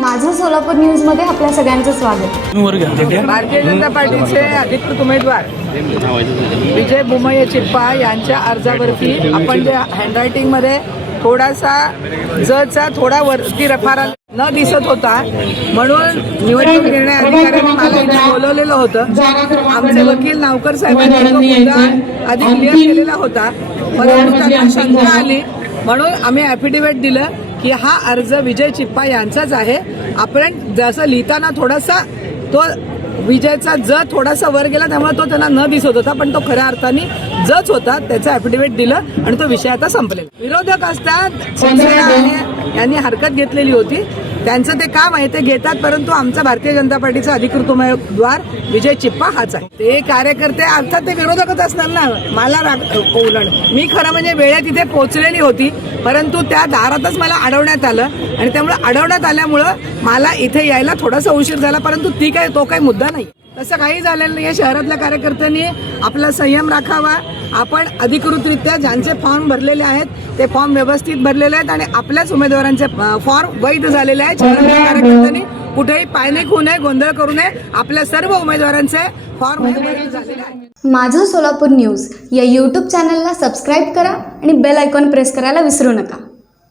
माझं सोलापूर न्यूज मध्ये आपल्या सगळ्यांचं स्वागत। भारतीय जनता पार्टीचे अधिकृत उमेदवार विजय बुमये चिप्पा यांच्या अर्जावरती आपण जे हँडरायटिंग मध्ये थोडासा जचा थोडा वरती रफारा न दिसत होता म्हणून निवडणूक निर्णय अधिकाऱ्यांनी मला इथे बोलवलेलं होतं। आमचे वकील नावकर साहेबांनी तो मुद्दा आधी क्लिअर केलेला होता, परंतु त्यांना शंका आली म्हणून आम्ही ॲफिडेव्हिट दिलं की हा अर्ज विजय चिप्पा यांचाच आहे। आपण जसं लिहिताना थोडासा तो विजयचा ज थोडासा वर गेला त्यामुळे तो त्यांना न दिसत होता, पण तो खऱ्या अर्थाने जच होता। त्याचं ॲफिडेव्हिट दिलं आणि तो विषय आता संपलेला। विरोधक असतात यांनी हरकत घेतलेली होती, त्यांचं ते काम आहे ते घेतात, परंतु आमचा भारतीय जनता पार्टीचा अधिकृत उमेदवार विजय चिप्पा हाच आहे। ते कार्यकर्ते अर्थात ते विरोधकच असणार ना, मला उलट मी खरं म्हणजे वेळेत तिथे पोहोचलेली होती, परंतु त्या दारातच मला अडवण्यात आलं आणि त्यामुळे अडवण्यात आल्यामुळं मला इथे यायला थोडासा उशीर झाला, परंतु तो काही मुद्दा नाही। तसं काही झालेलं नाही। शहरातल्या कार्यकर्त्यांनी आपला संयम राखावा। आपण अधिकृतरित्या ज्यांचे फॉर्म भरलेले आहेत ते फॉर्म व्यवस्थित भरलेले आहेत आणि आपल्याच उमेदवारांचे फॉर्म वैध झालेले आहेत। शहरातल्या कार्यकर्त्यांनी कुठेही पायनिक होऊ नये, गोंधळ करू नये। आपल्या सर्व उमेदवारांचे फॉर्म वैध झालेले आहेत। माझं सोलापूर न्यूज या यूट्यूब चॅनलला सबस्क्राईब करा आणि बेल आयकॉन प्रेस करायला विसरू नका।